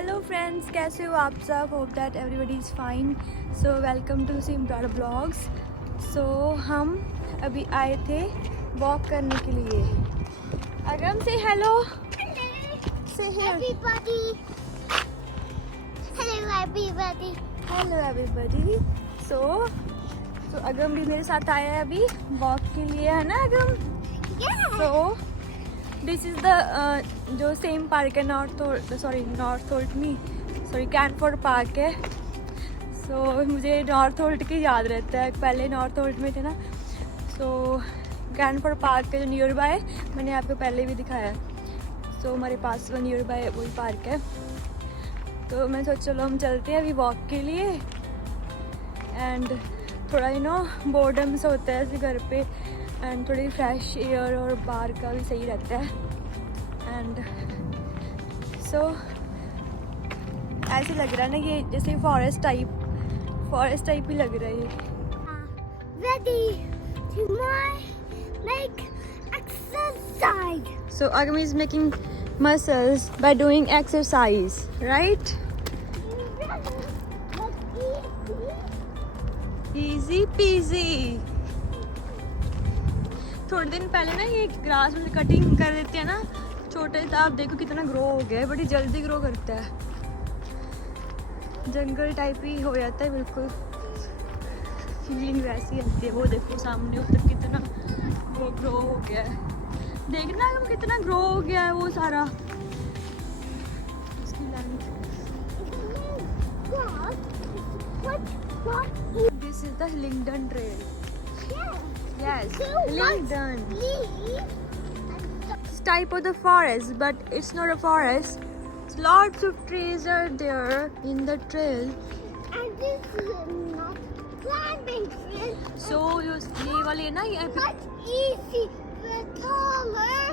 Hello friends, कैसे हो आप सब? Hope that everybody is fine. So welcome to Simprad blogs. So हम अभी आए थे वॉक करने के लिए. अगम से हेलो. से Everybody. Hello, everybody. Hello everybody. So Agam भी मेरे साथ आया है अभी वॉक के लिए, है ना अगम? Yeah. So this is the जो सेम पार्क है, नॉर्थ होल्ट नहीं, कैनफोर्ड पार्क है. सो मुझे नॉर्थ होल्ट की याद रहता है, पहले नॉर्थ होल्ट में थे ना. सो कैनफोर्ड पार्क है जो नियर बाय, मैंने आपको पहले भी दिखाया. सो हमारे पास वो नियर बाय वही पार्क है. तो मैं सोचा चलो हम चलते हैं अभी वॉक के लिए. एंड थोड़ा बोर्डम से होता है ऐसे घर पे, एंड थोड़ी फ्रेश एयर और बाहर का भी सही रहता है. एंड सो ऐसे लग रहा है ना ये जैसे फॉरेस्ट टाइप ही लग रहा है ये. Ready to make exercise. So Agami is making muscles by doing exercise, right? Easy peasy. थोड़े दिन पहले ना ये ग्रास में कटिंग कर देते हैं ना, छोटे था, आप देखो कितना ग्रो हो गया है. बड़ी जल्दी ग्रो करता है, जंगल टाइप ही हो जाता है बिल्कुल. फीलिंग वैसी आती है. वो देखो सामने उधर कितना वो ग्रो हो गया है. देखना हम कितना ग्रो हो गया है वो सारा. इसकी length. This is the Hillingdon trail. Yes, Hillingdon. It's type of the forest, but it's not a forest. Lots of trees are there in the trail. And this is not climbing trail. So ये वाले ना ये. Not easy, but taller.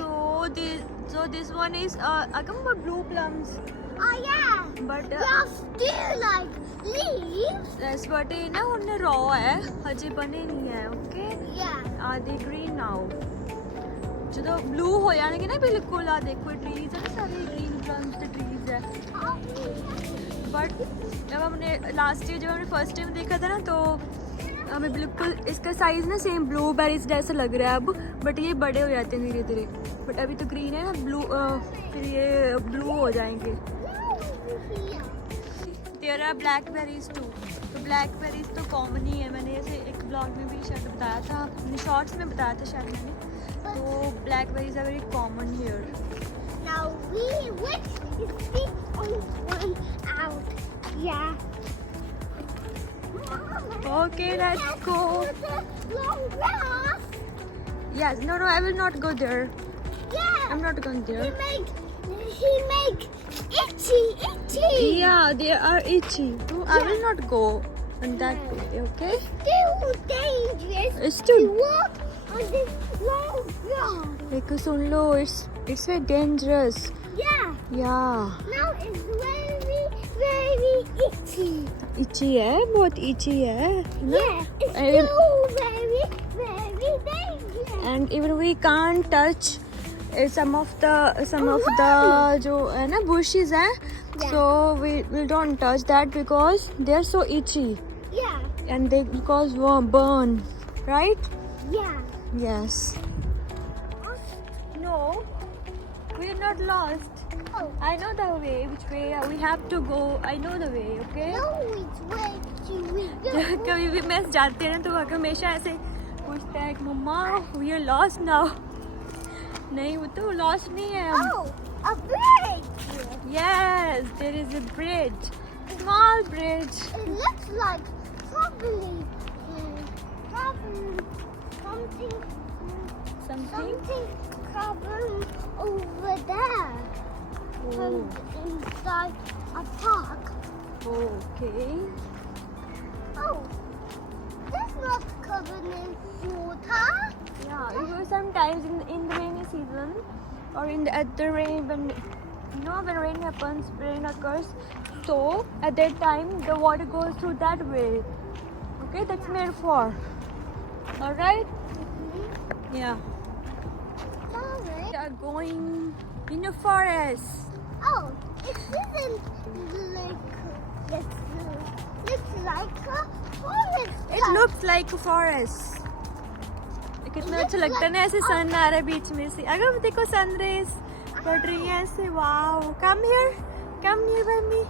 So this one is agam blue plums. Oh yeah. But They're still like leaves. yes, but ये ना उन्हें raw है, हजे बने नहीं है. Okay. Yeah. Are they green now? ਜਦੋਂ ब्लू हो जाएंगे ना बिल्कुल. आ देखो ट्रीज है ना, सारे ग्रीन प्लम्स के ट्रीज है. बट जब हमने लास्ट ईयर जब हमने फर्स्ट टाइम देखा था ना, तो हमें बिल्कुल इसका साइज ना सेम ब्लूबेरीज जैसा लग रहा है अब. बट ये बड़े हो जाते हैं धीरे धीरे. बट अभी तो ग्रीन है ना, ब्लू फिर ये ब्लू हो जाएंगे. There are blackberries too. तो ब्लैकबेरीज तो कॉमन ही है. मैंने ऐसे एक ब्लॉग में भी शायद बताया था, अपने शॉर्ट्स में बताया था शायद मैंने. तो blackberries are very common here. Now which is the only one out? Yeah. Okay, let's go. Long grass. Yes, no, I will not go there. Yeah. I'm not going there. He make itchy. Yeah, they are itchy. No, I will not go on that way, okay? Still dangerous. It's too. to walk on this long grass. Like, soon low, it's very dangerous. Yeah. Yeah. Now it's very itchy. Itchy है, बहुत itchy है. ना? Yeah. It's And- still very dangerous. And even we can't touch some of the जो है ना bushes है. Yeah. So we don't touch that because they are so itchy Yeah. and they cause burn, right? Yeah. Yes. No, we are not lost. Oh. I know the way, which way we have to go. I know the way, okay? No, which way do we go? कभी भी मैं जाते हैं ना तो वहाँ हमेशा ऐसे पूछता है कि मम्मा we are lost now. नहीं, वो तो lost नहीं है हम. Oh, a bridge. Yes, there is a bridge. Small bridge. It looks like probably something carbon over there. Oh, Inside a park. okay. Oh, that's not covered in water. Yeah, you know, sometimes in the rainy season or at the rain when when rain happens, rain occurs. So at that time the water goes through that way. Okay, that's made for. All right. Yeah. Sorry. We are going in a forest. Oh, it isn't It looks like a forest. कितना अच्छा लगता है ना ऐसे सन आ रहा है बीच में से. अगर देखो सनराइज पड़ रही है ऐसे. Wow. Come here by me.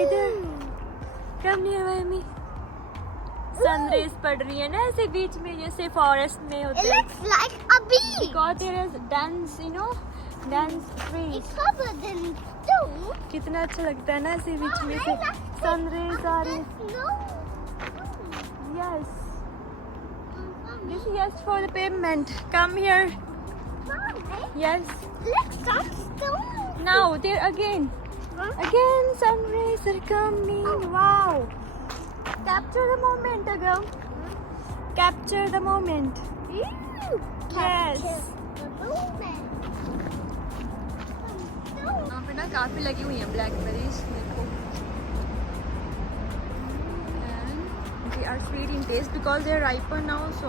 इधर. Come near by me. Sunrise पड़ रही है ना ऐसे बीच में जैसे फॉरेस्ट में होते हैं. It looks like a bee. Because there is dance, you know, dance trees. It's covered in stone. कितना अच्छा लगता है ना ऐसे बीच में से सनराइज आ रही है. No. Yes. This is yes for the pavement. Come here. Yes. Look, some stone. Now there again. Again sunrays are coming. Wow. Capture the moment, Agam. Capture the moment. Yes. यहाँ पे ना काफी लगी हुई हैं ब्लैकबेरीज. देखो. And they are sweet in taste because they are riper now, so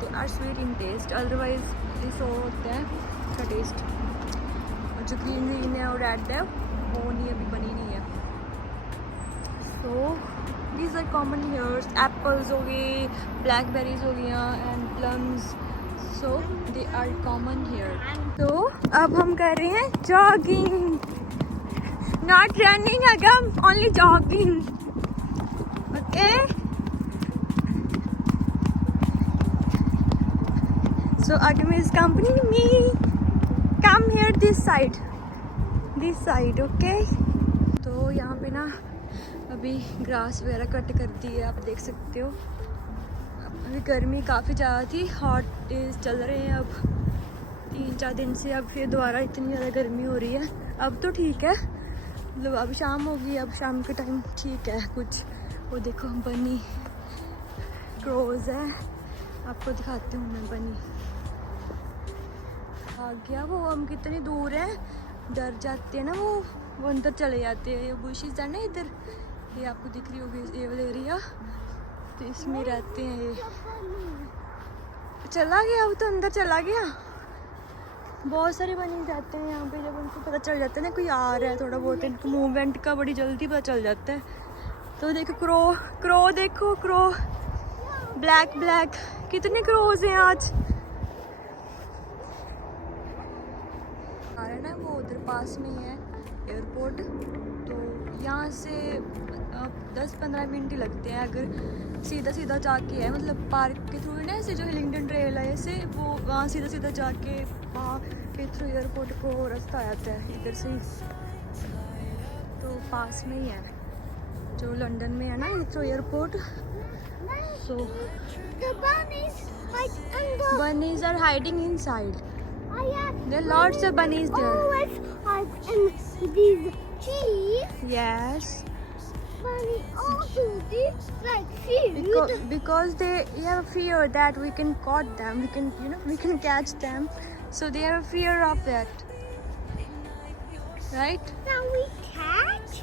they are sweet in taste. Otherwise, this होता है इसका taste. और जो green है और red है वो नहीं अभी बनी नहीं है. So these are common here. Apples हो गए, blackberries हो गया and plums. So they are common here. तो अब हम कर रहे हैं jogging. Not running, Agam. Only jogging. Okay. So Agam is accompanying me. Come here this side. This side, okay? तो यहाँ पे ना अभी ग्रास वगैरह कट कर दी है. आप देख सकते हो. अभी गर्मी काफ़ी ज़्यादा थी. हॉट डेज चल रहे हैं अब 3-4 दिन से. अब फिर दोबारा इतनी ज़्यादा गर्मी हो रही है. अब तो ठीक है, मतलब अब शाम होगी. अब शाम के टाइम ठीक है कुछ. वो देखो बनी क्रोज है. आपको दिखाती हूँ मैं. बनी आ गया वो. हम कितनी दूर हैं. डर जाते हैं ना वो अंदर चले जाते हैं. ये बुशेस है ना इधर, ये आपको दिख रही होगी ये वाला एरिया. तो इसमें रहते हैं ये. चला गया वो तो अंदर चला गया. बहुत सारे बनी जाते हैं यहाँ पे. जब उनको पता चल जाता है ना कोई आ रहा है, थोड़ा बहुत इनको मूवमेंट का बड़ी जल्दी पता चल जाता है. तो देखो क्रो देखो. क्रो ब्लैक कितने क्रोज हैं आज. आ रहा है ना वो उधर पास में ही है एयरपोर्ट. तो यहाँ से 10-15 मिनट ही लगते हैं अगर सीधा जाके है. मतलब पार्क के थ्रू है ना ऐसे जो हिलिंगटन ट्रेल है ऐसे, वो वहाँ सीधा जाके वहाँ के थ्रू एयरपोर्ट को रास्ता आ जाता है इधर से ही. तो पास में ही है जो लंदन में है ना Heathrow airport. So bunnies are hiding inside. There are lots of bunnies there. In these trees. Yes. Bunny also this like food. Because they have a fear that we can caught them. We can catch them. So they have a fear of that. Right? Now we catch.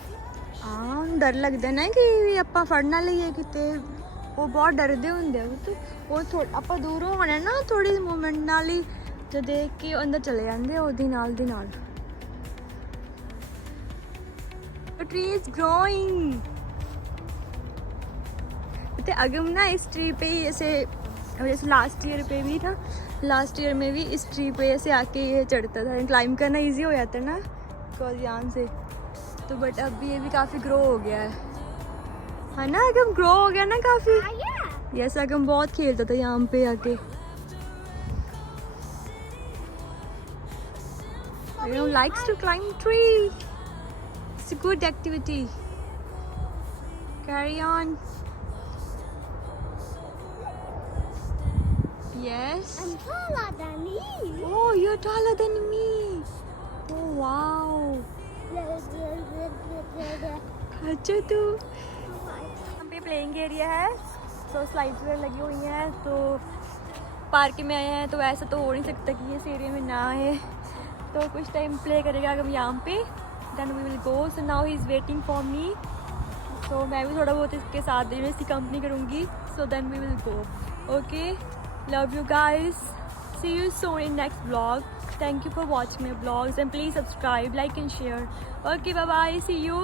हाँ डर लगता है ना कि ਆਪਾਂ ਫੜ ਨਾ ਲਈਏ ਕਿਤੇ. ਉਹ ਬਹੁਤ ਡਰਦੇ ਹੁੰਦੇ ਆ. ਉਹ ਥੋੜਾ ਆਪਾਂ ਦੂਰੋਂ ਹੋਣਾ ਨਾ ਥੋੜੀ ਮੂਵਮੈਂਟ ਨਾਲ ਹੀ ਤੇ ਦੇਖ ਕੇ ਅੰਦਰ ਚਲੇ ਜਾਂਦੇ ਉਹਦੀ ਨਾਲ ਦੀ ਨਾਲ. The tree is growing. तो अगम ना इस ट्री पे ही जैसे लास्ट ईयर पे भी था. लास्ट ईयर में भी इस ट्री पे ऐसे आके ये चढ़ता था. क्लाइंब करना इजी हो जाता है ना बिकॉज यहाँ से. तो बट अब भी ये भी काफ़ी ग्रो हो गया है ना. अगम ग्रो हो गया ना काफ़ी. यस अगम बहुत खेलता था यहाँ पे आके. Agam likes to climb tree. It's a good activity. Carry on. Yes. I'm taller than you. Oh, you're taller than me. Oh, wow. अच्छा तू. यहाँ पे प्लेइंग एरिया है. तो स्लाइड्स वगैरह लगी हुई हैं. तो पार्क में आए हैं तो ऐसा तो हो नहीं सकता कि इस एरिया में ना आए. तो कुछ टाइम प्ले करेगा हम यहाँ पे. Then we will go. So now he is waiting for me. So मैं भी थोड़ा बहुत इसके साथ इसकी कंपनी करूँगी. So then we will go. Okay. Love you guys. See you soon in next vlog. Thank you for watching my vlogs and please subscribe, like and share. Okay, bye bye. See you.